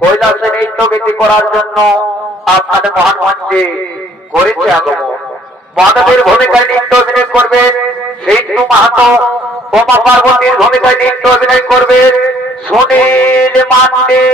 কৈলাসে নৃত্যগীতি করার জন্য আপনাদের মহান মঞ্চে করেছে আগমন। মাধবের ভূমিকায় নৃত্য অভিনয় করবেন সিন্ধু মাহাতো, বোমা পার্বতীর ভূমিকায় নৃত্য অভিনয় করবেন সুনীল মান্ডি।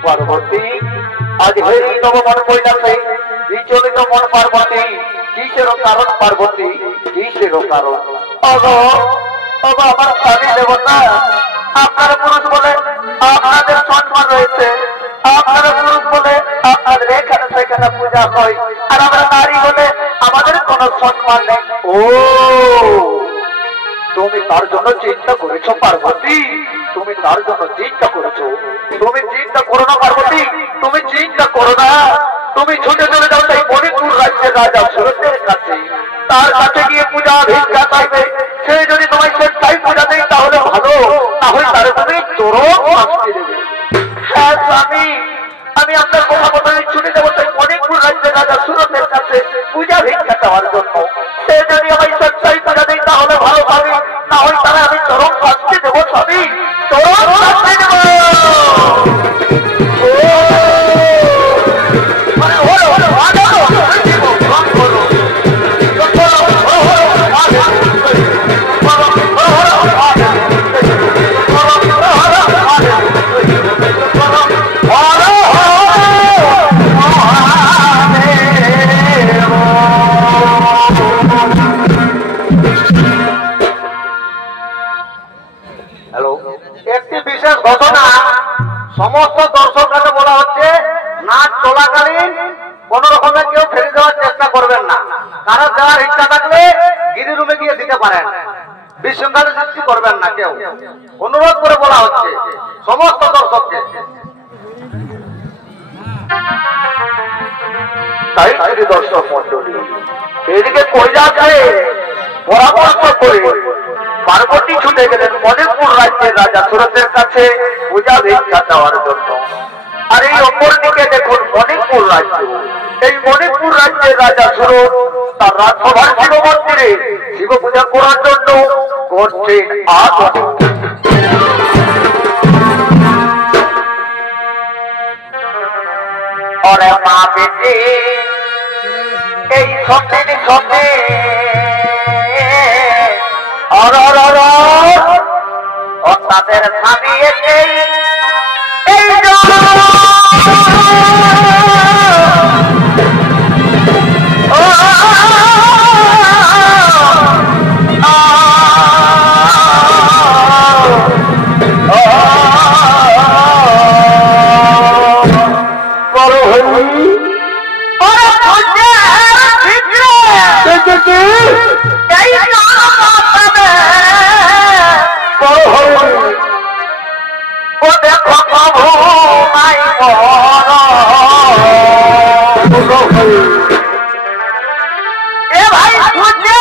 पार्वती आज हेरी नव मन কইতাছে বিচলিত মন পার্বতী কিসের কারণ পার্বতী কিসের কারণ ওগো ওগো আমার স্বামী দেবতা আপনার পুরুষ বলে আপনাদের সম্মান রয়েছে আপনার পুরুষ বলে আপনাদের এখানে সেখানে পূজা হয় আর আমরা নারী বলে আমাদের কোনো সম্মান নেই ও তুমি তার জন্য চিন্তা করেছো পার্বতী তুমি তার জন্য চিন্তা করেছো তুমি চিন্তা করো না পার্বতী তুমি চিন্তা করো না তুমি ছুটে চলে যাও সেই মণিপুর রাজ্যের রাজা সুরতের কাছে তার কাছে গিয়ে পূজা ভিক্ষা চাইবে সে যদি তোমায় স্বেচ্ছাই পূজা দেয় তাহলে ভালো না হয় তার তুমি চরম শাস্তি দেবে হ্যাঁ স্বামী আমি আপনার কথা মতো ছুটে যাবো সেই মণিপুর রাজ্যের রাজা সুরতের কাছে পূজা ভিক্ষা চাওয়ার জন্য সে যদি আমায় স্বেচ্ছাই পূজা দেয় তাহলে ভালো পাবে না হয় তারা আমি চরম শাস্তি দেবো স্বামী চরম শাস্তি দেবো সমস্ত দর্শককে বলা হচ্ছে নাচ চলাকালীন কোন রকমের কেউ ফেলে দেওয়ার চেষ্টা করবেন না কারো দেওয়ার ইচ্ছা থাকলে গিরি রুমে গিয়ে দিতে পারেন বিশৃঙ্খলা সৃষ্টি করবেন না কেউ অনুরোধ করে বলা হচ্ছে সমস্ত দর্শককে তাই দর্শক মন্ডলী এদিকে কই যাচ্ছে পরামর্শ করে পার্বতী ছুটে গেলেন মণিপুর রাজ্যের রাজা সুরতের কাছে পূজা ভিক্ষা দেওয়ার জন্য আর এই অপর দিকে দেখুন মণিপুর রাজ্য এই মণিপুর রাজ্যের রাজা সুরত তার রাজসভার শিব মন্দিরে শিব পূজা করার জন্য করছেন আগমন ওরে মা বেটি এই সন্ধ্যে সন্ধ্যে তাদের স্বামী দেখো প্রভু নাই এ ভাই খুঁজে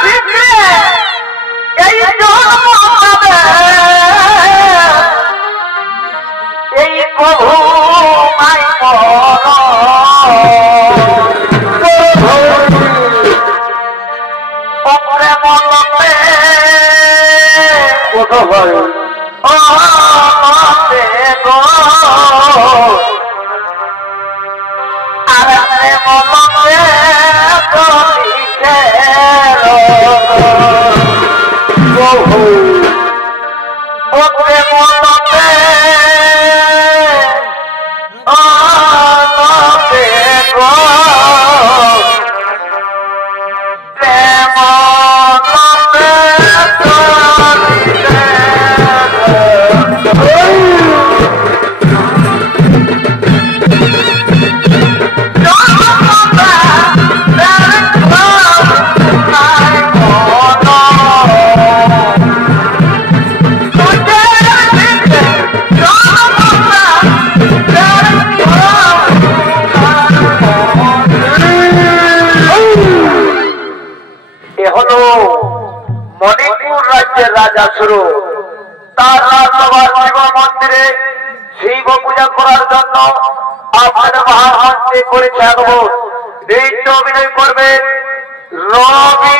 ফিরে এই জন্ম পাবে এই প্রভু মাই প্রেম লপে কত হয় ও গো আর প্রেম লপে মণিপুর রাজ্যের রাজা শুরু তার রাজসভার শিব মন্দিরে শিব পূজা করার জন্য আপনাদের মহামন্ত্রী করেছে আগমন। নৃত্য অভিনয় করবে রবি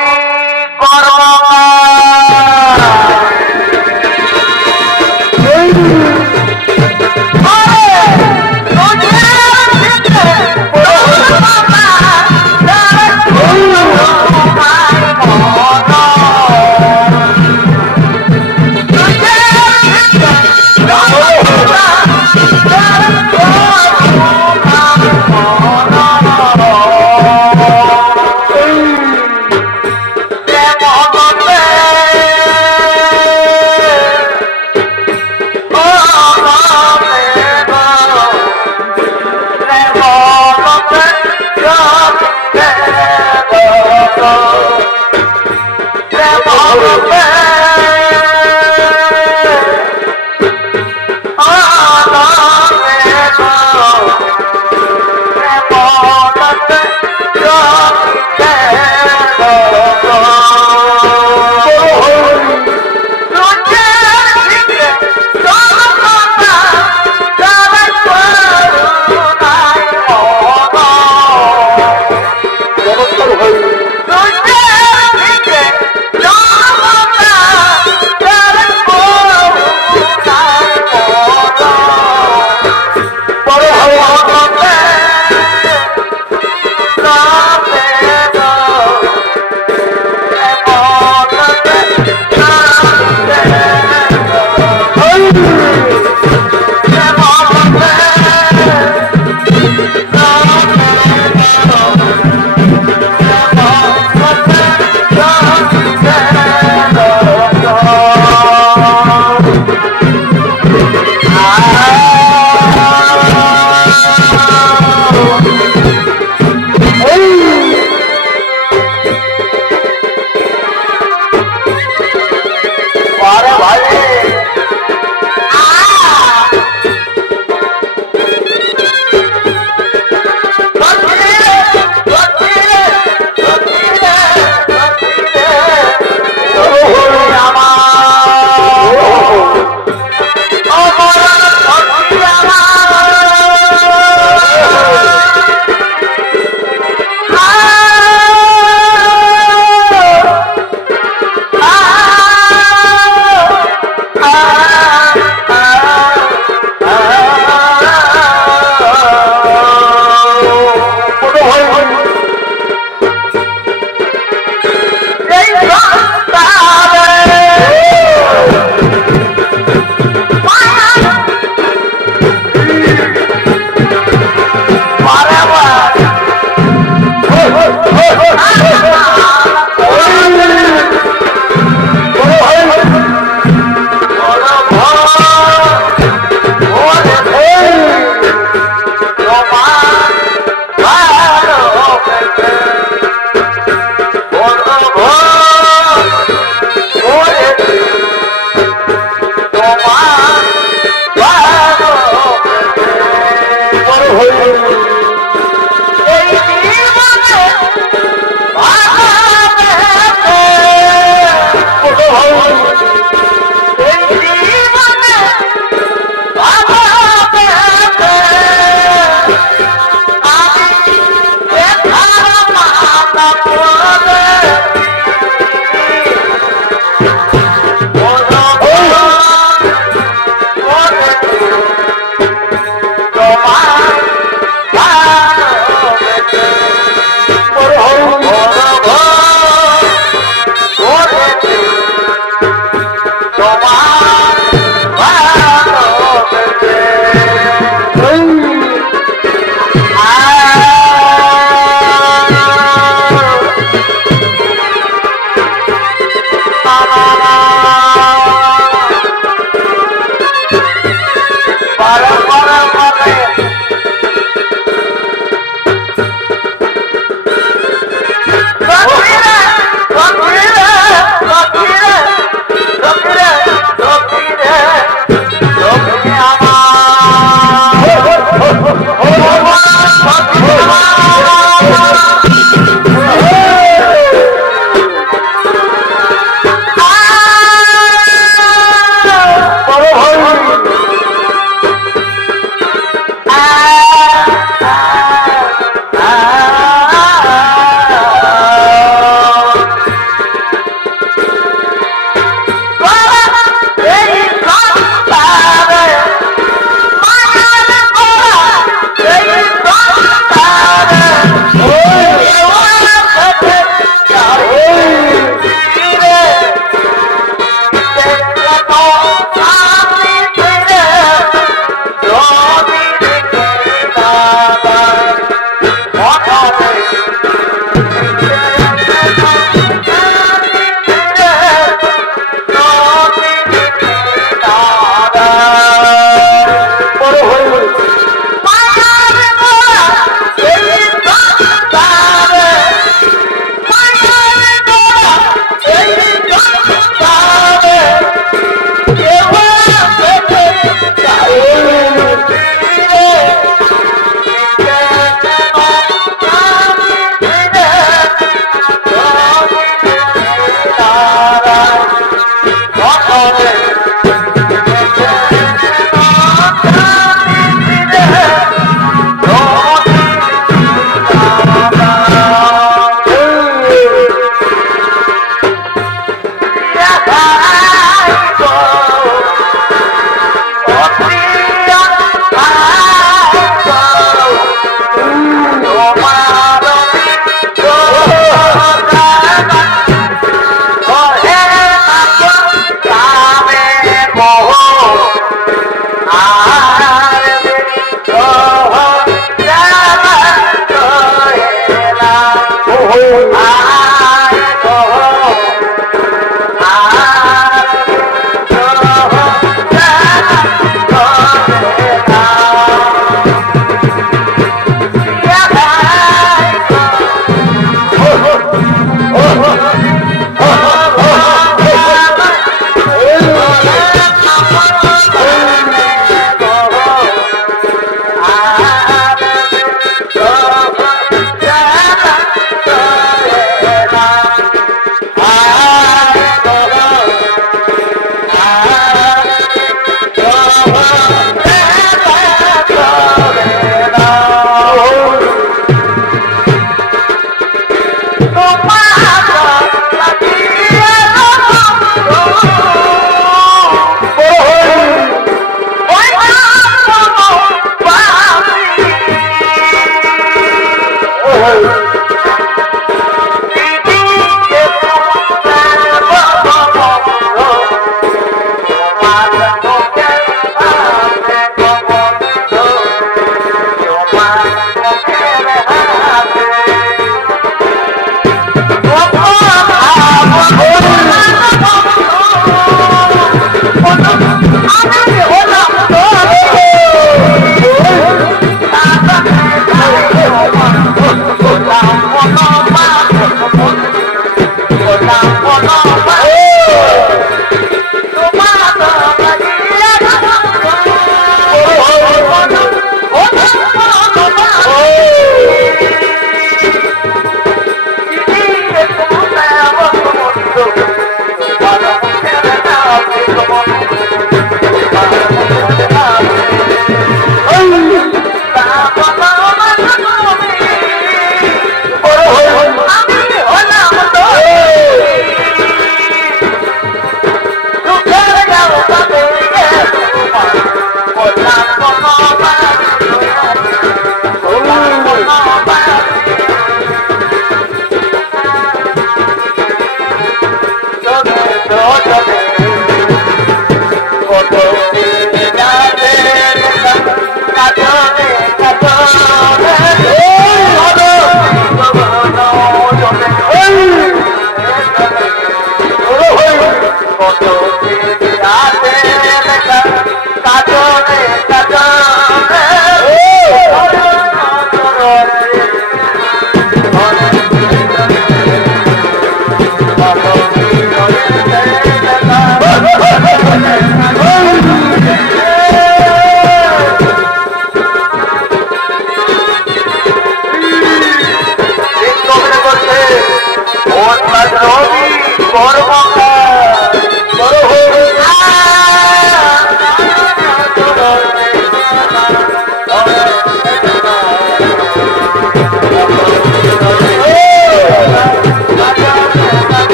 কর্মা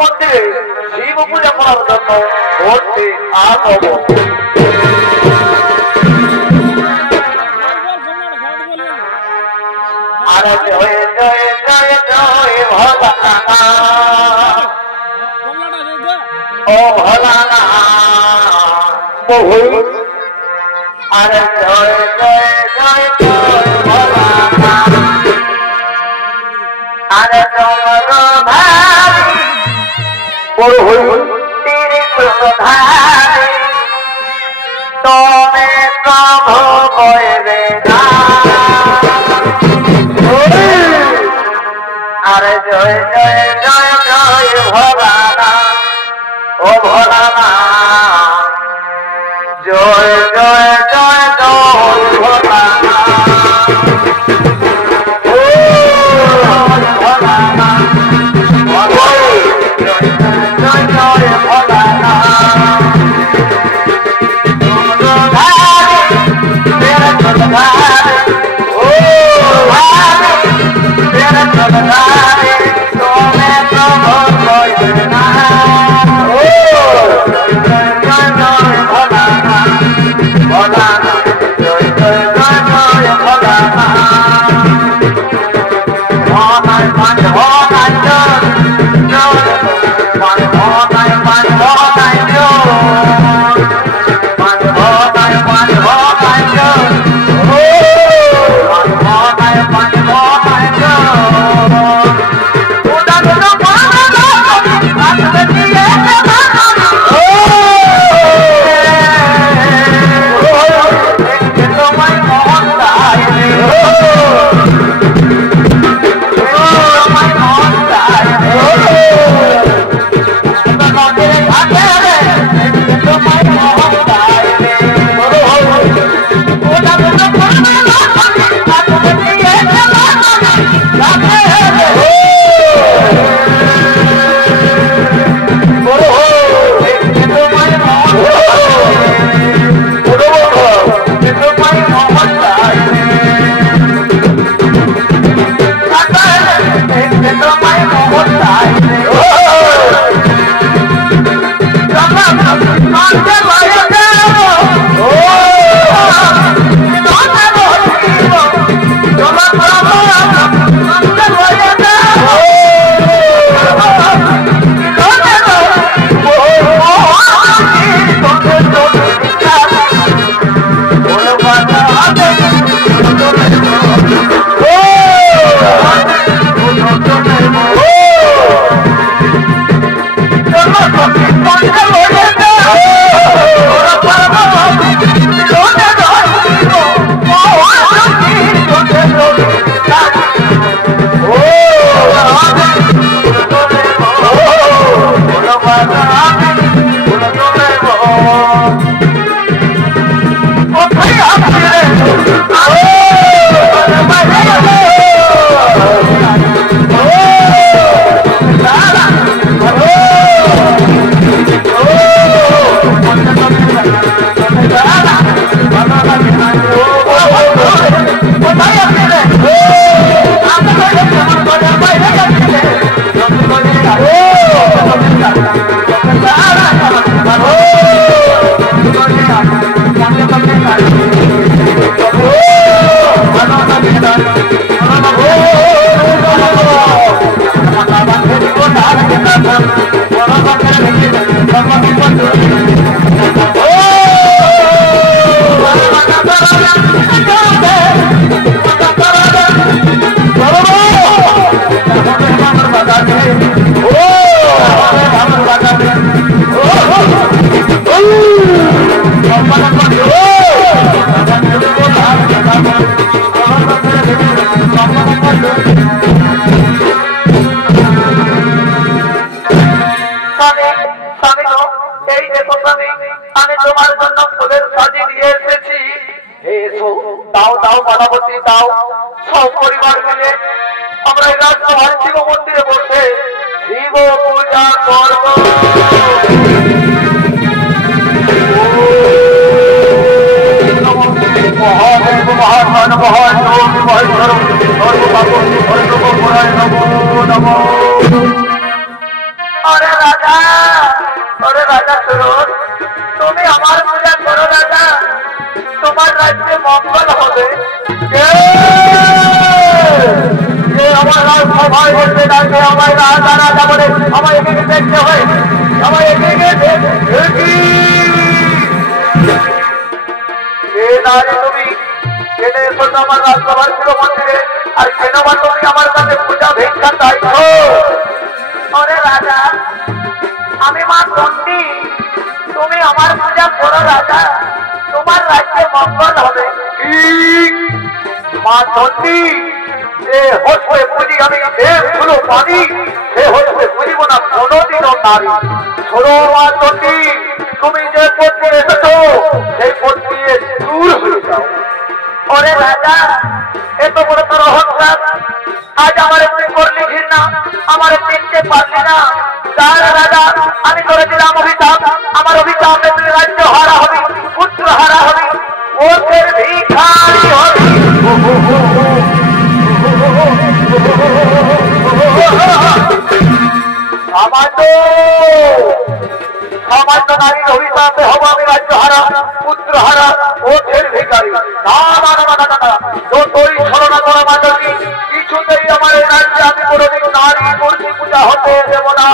মন্দিরে শিব পূজা করার জন্য করতে আগমন। আরে জয় জয় জয় জয় ভোলানা, ও ভোলানা বহু। আরে জয় জয় জয় জয় ভোলানা, আরে তোমার ভাই বহু তীর্থধারী, তুমি প্রভু বৈবে না। আরে জয় জয় জয় জয় ভোলানা, ও ভোলানা জয় জয় জয় জয় ভোলানা, ও ভোলানা জয় জয় জয় ভোলানা। তেরা চলধারে, ও ভাই তেরা চলধারে, তুমি প্রভু বৈবে না। ও জয় জয় জয় ভোলানা, ভোলানা জয় জয় জয় জয় ভোলানা। ভোলায় পান ভোলায় জয় জয়, পান ভোলায় পান ভোলায় জয়, পান ভোলায় পান ভোলায় জয়, ও পান ভোলায় পান ভোলায় জয়। উদান ভোলানা আসবে দিয়ে ও দেখতে তোমায় মন চায় রে, তোমায় মন চায় রে, নদীর ঘাটে রে দেখতে তোমায় মন চায় রে। উদান ভোলানা আসবে দিয়ে ঘাটে রে, দেখতে তোমায় মন চায় রে, দেখতে তোমায় মন চায় রে। আমি তোমার জন্য ফুলের সাজি নিয়ে এসেছি, এসো দাও দাও মালাবতী দাও। সব পরিবার মিলে আমরা এই রাজসভার শিব মন্দিরে বসে শিব পূজা করব। মহাদেব মহাত্মান মহাযোগ মহেশ্বর সর্বপাপী নমো নমো। अरे राजा सुरोध তুমি আমার পূজা করো রাজা তোমার রাজ্যে মঙ্গল হবে আমার সবাই বলতে ডাকে আমায় রাজা রাজা বলে আমায় এগিয়ে দেখতে হয় আমায় এগিয়ে দেখি তুমি কেনে এসো তো আমার রাজসভার ছিল মন্দিরে আর কেন বা তুমি আমার কাছে পূজা ভিক্ষা চাইছো अरे राजा আমি মা চণ্ডী তুমি আমার পূজা করো রাজা তোমার রাজ্যে মঙ্গল হবে মা চণ্ডী এ হচ্ছে পুঁজি আমি দেবগুলো পানি সে হচ্ছে বুঝিব না কোনোদিনও নারী শোনো মা চণ্ডী তুমি যে পথ দিয়ে এসেছো সেই পথ দিয়ে দূর হয়ে যাও ওরে রাজা এত বড় তোর অহংকার আজ আমার তুই করলি ঘৃণা আমার চিনতে পারলি না রাজা আমি করে দিলাম অভিশাপ আমার অভিশাপে তুই রাজ্য হারা হবি পুত্র হারা হবি ওদের ভিখারি হবি সামান্য নারীর অভিশাপে হবো আমি রাজ্য হারা পুত্র হারা ওদের ভিখারি না না না না না যতই ছলনা করা মাঝি কিছুতেই আমার এই রাজ্যে আমি কোনোদিন নারী মূর্তি পূজা হতে দেব না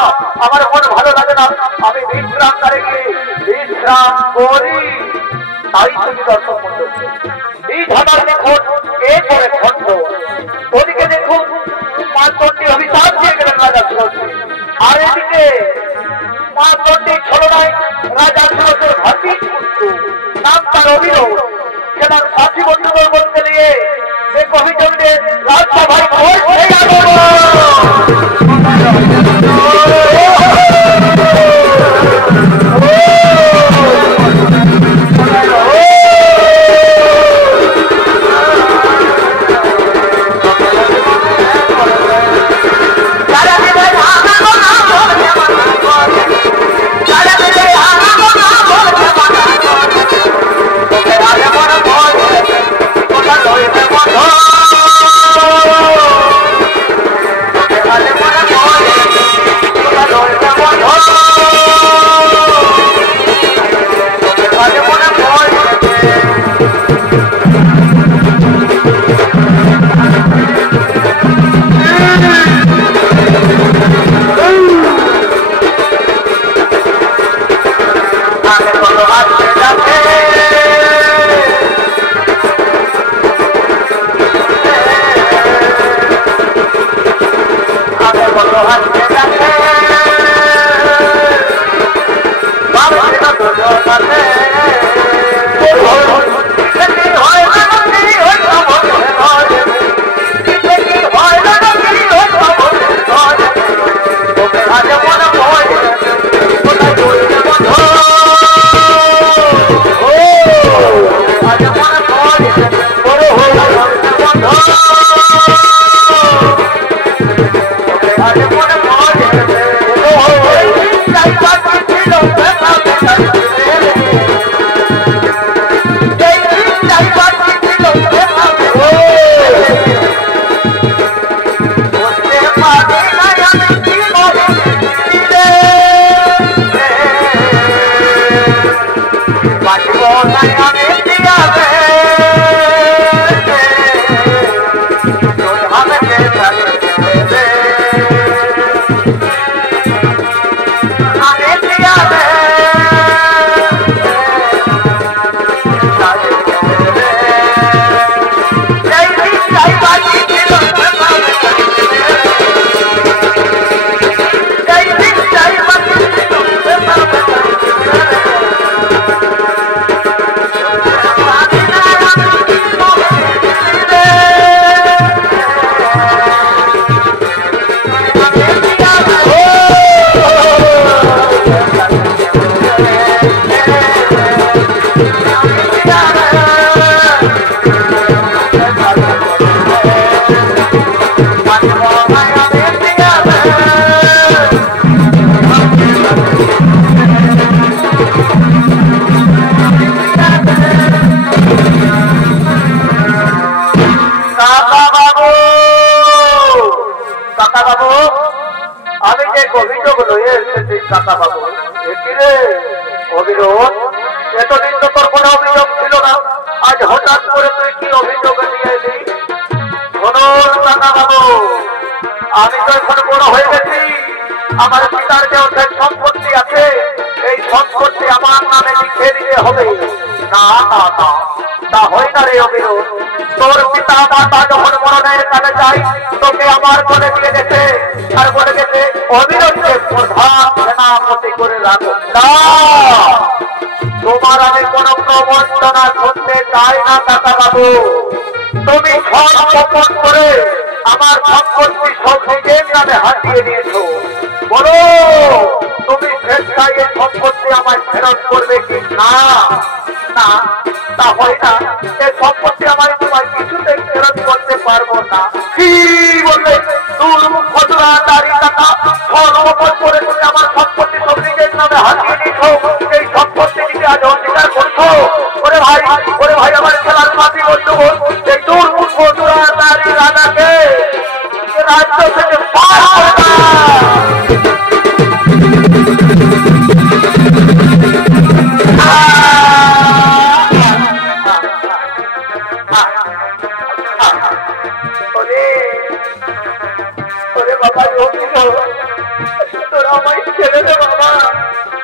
আমার মন ভালো লাগে না আমি বিশ্রাম করে গিয়ে বিশ্রাম করি তাই তুমি দর্শক মন্ডল এই ধাবার দেখুন এরপরে খন্ড ওদিকে দেখুন মা চণ্ডী অভিশাপ দিয়ে গেলেন রাজা সুরজকে আর এদিকে মা চণ্ডী ছলনায় রাজা সুরজের ভাতির পুত্র নাম তার অভিনব সেটার সাথী বন্ধুদের বলতে নিয়ে এক অভিযোগে রাজসভায় I এসেছিস কাকা বাবু? একিরে অবিরোধ, এতদিন তো তোর কোনো অভিযোগ ছিল না, আজ হঠাৎ করে তুই কি অভিযোগ নিয়ে এলি? শোনুন কাকা বাবু, আমি তো এখন বড় হয়ে গেছি, আমার পিতার যে অর্ধেক সম্পত্তি আছে এই সম্পত্তি আমার নামে লিখে দিতে হবে। না না না, তা হয় না রে অবিরোধ। তোর পিতা মাতা যখন মরণের কাছে যাই তোকে আমার বলে দিয়ে গেছে আর বলে গেছে অবিরোধকে প্রধান সেনাপতি করে রাখো। না, তোমার আমি কোন প্রবঞ্চনা শুনতে চাই না কাকা বাবু। তুমি সব গোপন করে আমার সম্পত্তি সব নিজের নামে হাতিয়ে নিয়েছো। বলো তুমি স্বেচ্ছায় এই সম্পত্তি আমায় ফেরত করবে কি না? না, তা হয় না, এই সম্পত্তি আমার তোমায় কিছুতেই ফেরত করতে পারবো না। কি বলবে? দুর্মুখ খোদরা দাড়ি কাটা সর্বপর করে তুমি আমার সম্পত্তি সব নিজের নামে হাতিয়ে নিয়েছো, এই সম্পত্তি নিতে আজ অস্বীকার করছো? ওরে ভাই, ওরে ভাই, আমার খেলার মাটি বলতো এই দুর্মুখ খোদরা দাড়ি রাজাকে রাজ্য থেকে পার করে দাও। তোরা আমায় ছেড়ে দে বাবা,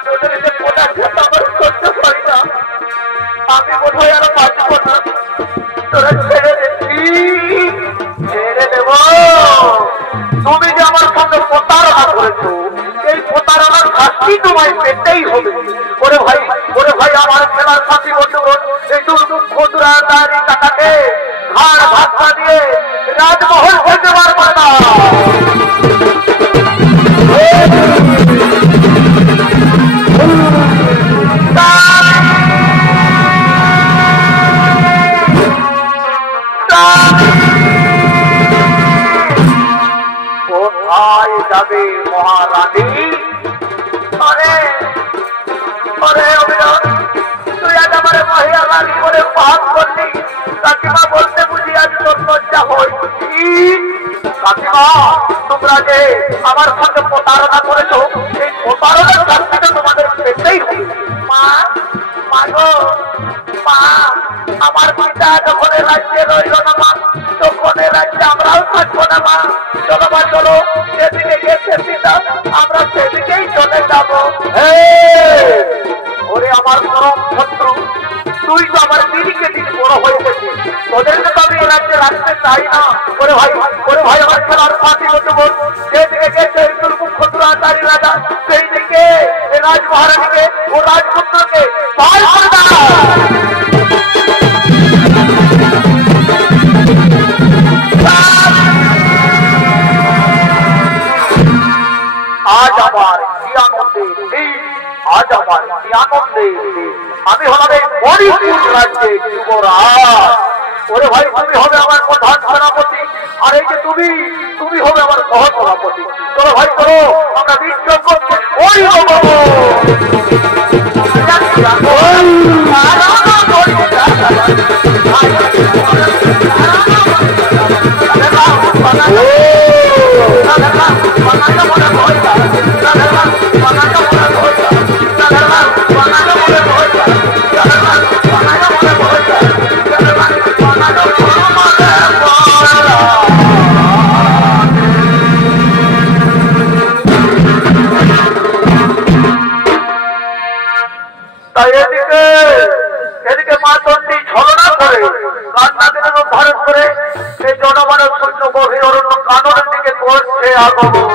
তোদের যে কোটা খেতে আমার করতে পারি না, আমি বোধ হয় আরো বাঁচবো না। তোরা ছেড়ে দে, ছেড়ে দেব। তুমি যে আমার সঙ্গে প্রতারণা করেছো এই প্রতারণার শাস্তি তোমায় পেতেই হবে। ওরে ভাই, ওরে ভাই, আমার খেলার সাথী বন্ধুগণ, এই দুর্মুখ খোদরা দাড়ি কাটাকে ঘাড় ধাক্কা দিয়ে রাজমহল হতে পারবে না। কোথায় যাবে মহারানী? আরে আরে অবিরোধ, তুই আজ আমার মহিলা রানী বলে পাপ করলি। কাকিমা বলতে বুঝি আজ তোর লজ্জা হয়েছি? কাকিমা, তোমরা যে আমার সঙ্গে প্রতারণা করেছো এই প্রতারণার শাস্তিটা তোমাদের পেতেই হবে। মা, মা গো, মা, আমার পিতা যখন রাজ্যে রইল না মা, তখন রাজ্যে আমরাও থাকবো না মা। চলো মা, চলো, যেদিকে গেছে পিতা আমরা সেদিকেই চলে যাবো। ওরে আমার পরম শত্রু, তুই তো আমার দিদিকে দিন বড় হয়ে গেছিস, তোদেরকে তো আমি রাজ্যে রাখতে চাই না। ওরে ভাই, ওরে ভাই, আমার খেলার পার্টি হতে বল, যেদিকে গেছে দুর্মুখ খোদরা দাড়ি রাজা সেই দিকে রাজ মহারানীকে ও রাজপুত্রকে পার করে দাও। আজ আমার কি আনন্দের দিন, আজ আমার কি আনন্দের দিন। আমি হলাম এই মণিপুর রাজ্যের যুবরাজ। ওরে ভাই, তুমি হবে আমার প্রধান সেনাপতি, আর এই যে তুমি, তুমি হবে আমার সহ সভাপতি। চলো ভাই, চলো, আমরা বিদ্রোহ করতে ওই হবো। এদিকে মা চণ্ডী ছলনা করে কান্না দিনের ধারণ করে এই জনমানব শূন্য গভীর অরণ্য কাননের দিকে করছে আগমন।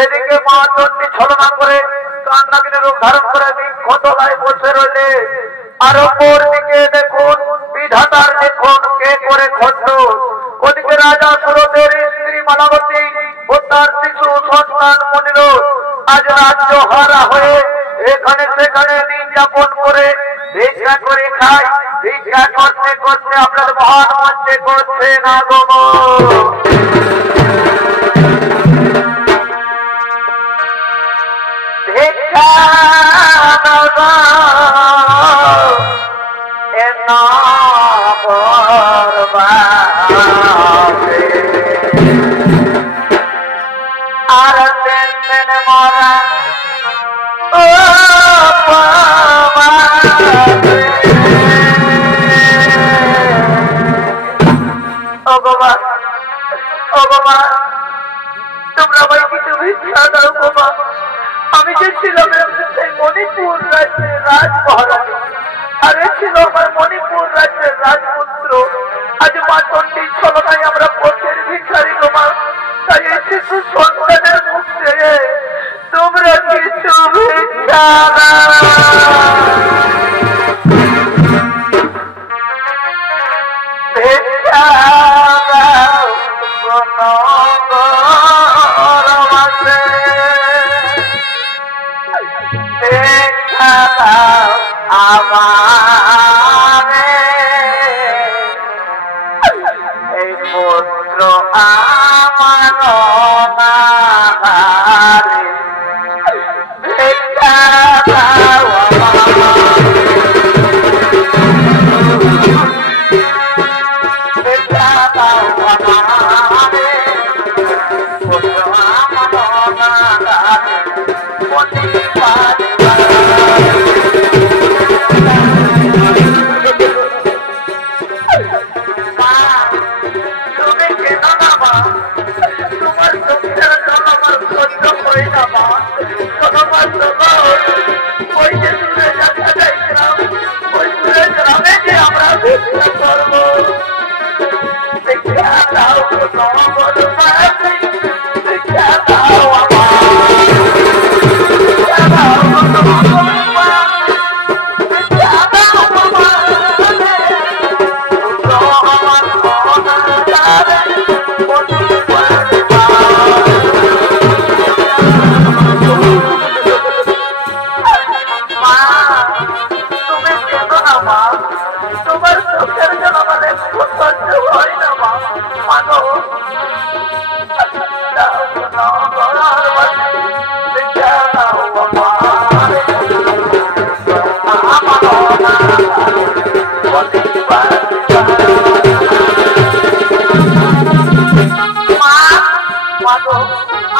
এদিকে মা চণ্ডী ছলনা করে কান্নাকিনী রূপ ধারণ করে বৃক্ষতলায় বসে রইলে, আর ওপর দিকে দেখুন বিধাতার দেখুন কে করে খন্ড। ওদিকে রাজা সুরতের স্ত্রী মালাবতী ও তার শিশু সন্তান মনিরোধ আজ রাজ্য হারা হয়ে এখানে সেখানে দিন যাপন করে ভিক্ষা করে খায়। ভিক্ষা করতে করতে আপনার মহান মঞ্চে করছে না আগমন। ভিক্ষা আর দেন মরা তোমরা ভাই কিছু ভিক্ষা দাও বাবা। আমি যে ছিলাম সেই মণিপুর রাজ্যের রাজমহারানী, আর এ ছিল আমার মণিপুর রাজ্যের রাজপুত্র। আজ মা চণ্ডীর ছলনায় আমরা পথের ভিখারি গোমা, তাই এই শিশু সন্তানের মুখ থেকে তোমরা কিছু ভিক্ষা আমারে এই পুত্র আমার নাহারে ভিক্ষা দাও ভিক্ষা দাও আমারে পুত্র আমার নাহারে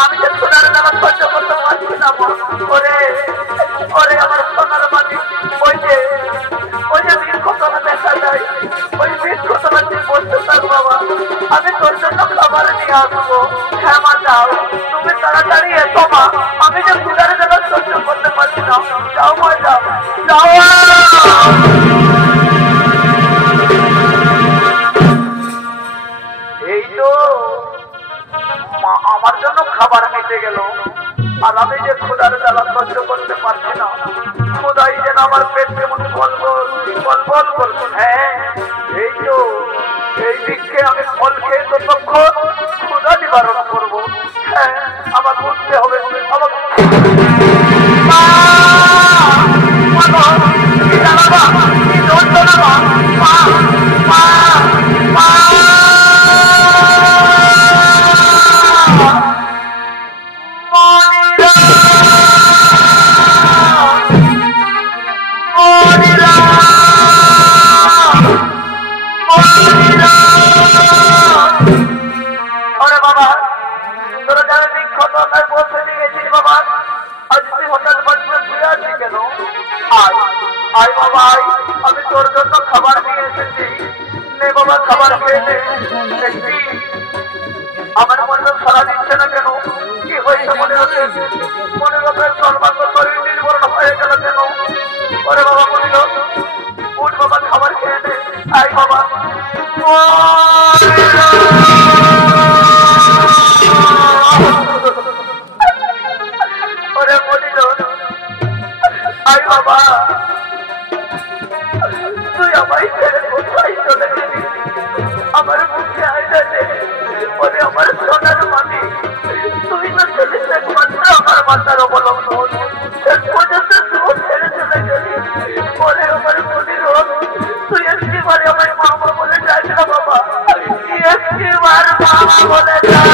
আমি যে সোনার দানা সহ্য করতে পারছি না। ওরে ওরে আমার সোনার মাটি, ওই যে বৃক্ষতলা দেখা যায়, ওই বৃক্ষতলাতে বসতে থাক বাবা। আমি তোর জন্য খাবার নিয়ে আসবো। হ্যাঁ মা যাও, তুমি তাড়াতাড়ি এসো মা। আমি যে সোনার দানা সহ্য করতে পারছি না। যাও মা যাও যাও। এই তো মা আমার জন্য খাবার নিতে গেল, আর আমি যে ক্ষুধার জ্বালা সহ্য করতে পারছি না। ক্ষুধাই যেন আমার পেট কেমন বলবল বলবল করছে। হ্যাঁ এই তো এই দিককে আমি ফল খেয়ে ততক্ষণ ক্ষুধা নিবারণ করবো। হ্যাঁ আমার বুঝতে হবে আমার আমি তোর জন্য খাবার নিয়ে এসেছি। নে বাবা খাবার খেয়ে নে। আমার মনে সারা দিচ্ছে না কেন? কি হয়েছে মনে হচ্ছে? মনে হচ্ছে সর্বাঙ্গ শরীর নির্বরণ হয়ে গেল কেন? ওরে বাবা বলিল উঠ বাবা খাবার খেয়ে নে। আই বাবা মাতার অবলম্বন শেষ পর্যন্ত তুই ছেড়ে চলে গেলি বলে আমার মনে রোগ তুই একটিবারে আমার মামা বলে যাস না বাবা একটিবার মামা বলে যা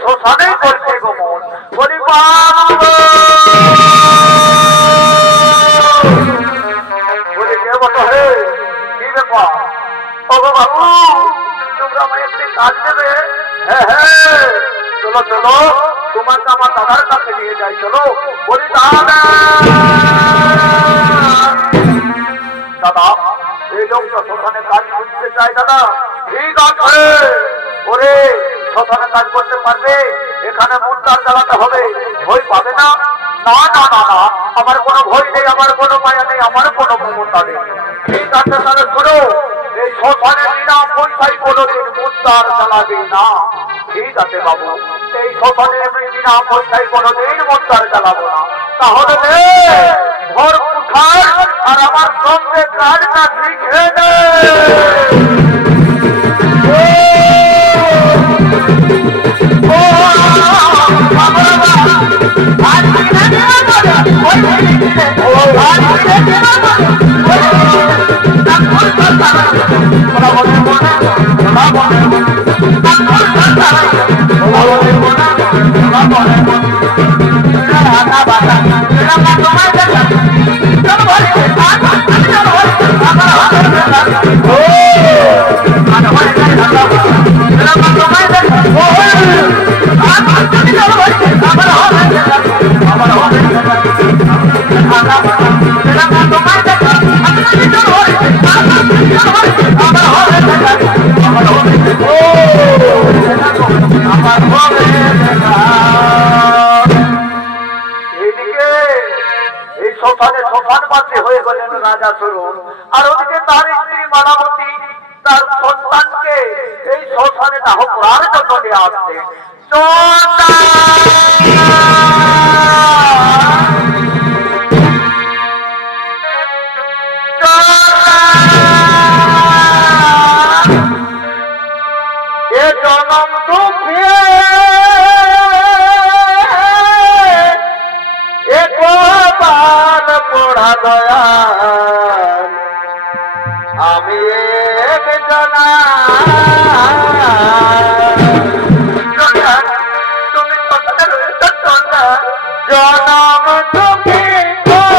শ্মশানে করছে গোমন পরিবার বাবা ওগো বাবু তোমরা আমায় একটু কাজ দেবে হ্যাঁ হ্যাঁ চলো চলো তোমাকে আমার দাদার কাছে নিয়ে যাই চলো বলি দাদা দাদা এই লোকটা শ্মশানে কাজ করতে চাই দাদা ঠিক আছে ওরে শ্মশানে কাজ করতে পারবে এখানে মুদ্রার জ্বালাতে হবে ভয় পাবে না না না না না আমার কোনো ভয় নেই আমার কোনো মায়া নেই আমার কোনো মমতা নেই ঠিক আছে তাহলে শুনো এই শ্মশানে বিনা পয়সায় কোনোদিন মুদ্রার জ্বালাবে না ঠিক আছে বাবু এই শ্মশানে বিনা পয়সায় কোনোদিন মুদ্রার জ্বালাবো না তাহলে ঘর উঠার আর আমার সঙ্গে কাজটা শিখে নে রাজা সুরুন আর ওদিকে তার স্ত্রী মালাবতী তার সন্তানকে এই শ্মশানে দাহ করার জন্য নিয়ে আসছে এ জনম দুঃখে একবার পড়া দয়া আমি এক জনা তুমি জনম দুঃখে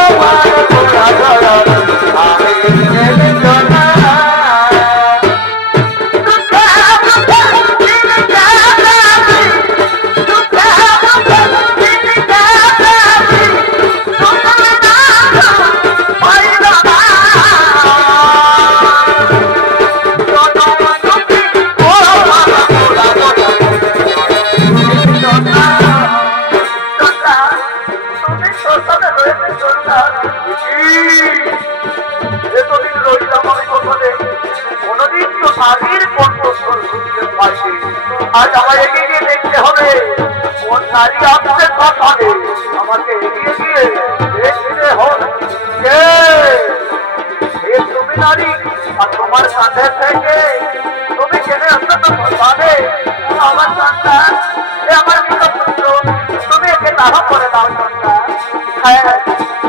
একবার পড়া দয়া আমি এক জনা আজ আমার এগিয়ে গিয়ে দেখতে হবে কোন নারী আসছে শ্মশানে আমাকে এগিয়ে গিয়ে দেখতে হবে তুমি নারী আর তোমার সাথে থেকে তুমি কেনে আসছো তো শ্মশানে আমার সন্তান আমার পুত্র তুমি একে দাহ করে দাও সন্তান হ্যাঁ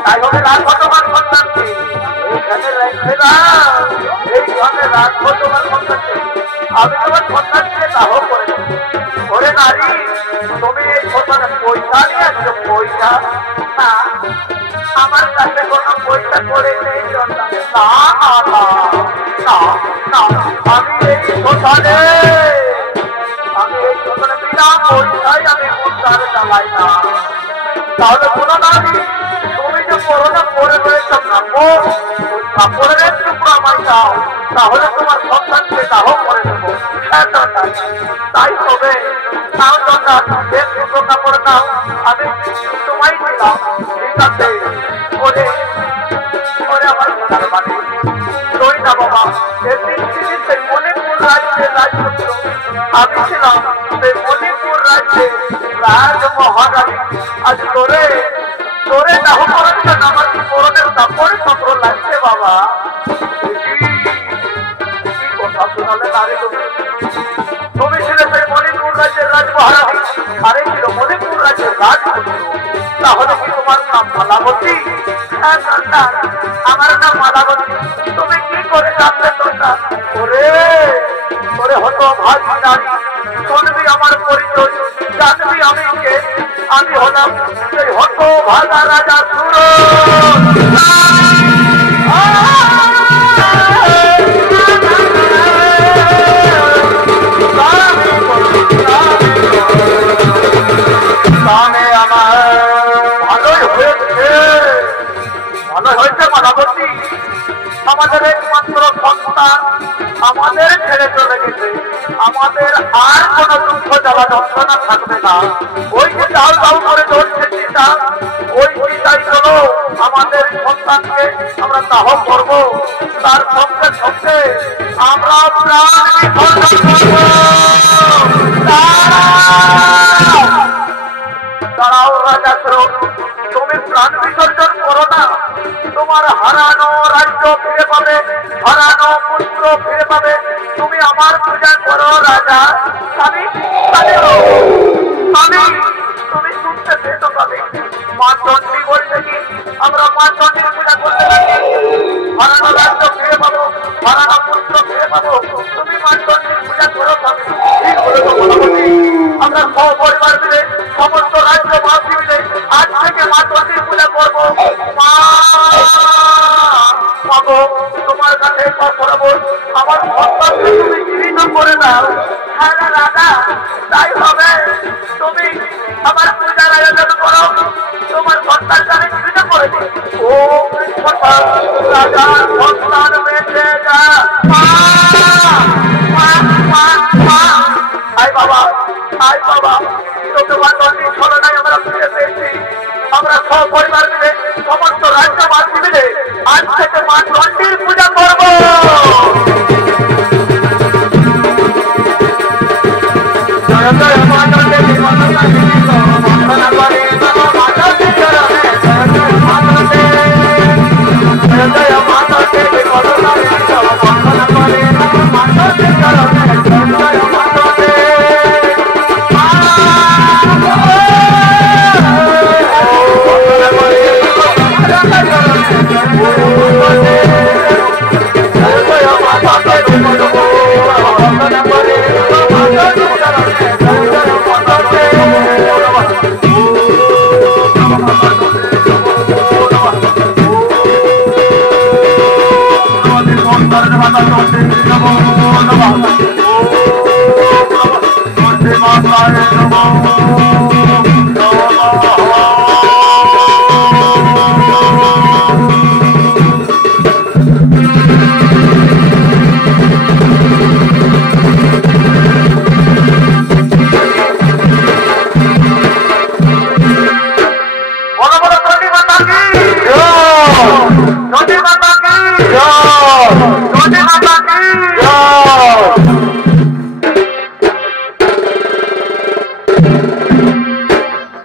তাই হলে রাখো তোমার সন্তানকে এইখানে রেখে দাও এইখানে রাখো তোমার সন্তানকে আমি তোমার সন্তানকে দাহ করে দেবো ওরে নারী তুমি এই শ্মশানে পয়সা নিয়ে আসছো পয়সা না আমার কাছে কোনো পয়সা করে নেই না না না না আমি এই শ্মশানে বিনা পয়সায় আমি উদ্ধার চালাই না তাহলে কোনো নারী তুমি যে করোনা পরে রয়েছে কাপড় ওই কাপড়ের টুকরো আমায় দাও তাহলে তোমার সন্তানকে দাহ করে দেবো তাই হবে নাও সন্তান এক টুকরো কাপড় দাও আমি তোমায় দিলাম ঠিক আছে ওরে ওরে আমার সোনার বাড়ি রই না বাবা একদিন সেই মণিপুর রাজ্যের রাজপুত্র আমি ছিলাম সেই মণিপুর রাজ্যে রাজ মহারানী আজ তোরে তোরে দাহ করার জন্য আমার পরনের কাপড় কাপড় লাগছে বাবা কি কথা শোনালে নারী তুমি ছিলে সেই মণিপুর রাজ্যের রাজ মহারানী আরে ছিল মণিপুর রাজ্যের রাজপুত্র তাহলে কি তোমার নাম মালাবতী হ্যাঁ সন্তান আমার নাম মালাবতী তুমি কি করে জানলে সন্তান ওরে ওরে হতো ভাগী নারী শুনবি আমার পরিচয় জানবি আমি কে আমি হলাম সেই হতো ভাগা রাজা সুর আমাদের একমাত্র সন্তান আমাদের ছেড়ে চলে গেছে, আমাদের আর কোনো দুঃখ জ্বালা যন্ত্রণা থাকবে না। ওই যে ডাল ডাল করে চলছে চিতা, ওই চিতাই হলো আমাদের সন্তানকে আমরা দাহ করব, তার সঙ্গে সঙ্গে আমরা প্রাণ বিসর্জন করব। দাঁড়াও রাজাশ্র, তুমি প্রাণ বিসর্জন করো না, তোমার হারানো রাজ্য ফিরে পাবে, হারানো পুত্র ফিরে পাবে। তুমি আমার পূজা করো রাজা। আমি তুমি শুনতে পেতো পাবে, মা চণ্ডী বলছে কি আমরা মা চণ্ডীর পূজা করতে পারি, হারানো রাজ্য ফিরে পাবো, হারানো পুত্র ফিরে পাবো। তুমি মা চণ্ডীর পূজা করো পাবে। আমরা সপরিবার মিলে সমস্ত রাজ্য বাসী মিলে আজ থেকে মা চণ্ডীর পূজা করবো। মাগো, তোমার কাছে আমার সন্তানকে তুমি গৃহীত করে দাও। হ্যাঁ রাজা, তাই হবে। তুমি আমার পূজার আয়োজন করো, তোমার সন্তানকে আমি গৃহীত করে দিই। ও রাজা সন্তান বেঁচে যা। আয় বাবা, আয় বাবা, তোকে মা চণ্ডীর ছলনায় আমরা ফিরে পেয়েছি। আমরা সপরিবার মিলে সমস্ত রাজ্যবাসী মিলে আজ থেকে মা চণ্ডীর পূজা করবো।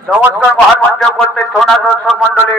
নমস্কার মহান মঞ্চ করতে সোনা দর্শক মন্ডলী।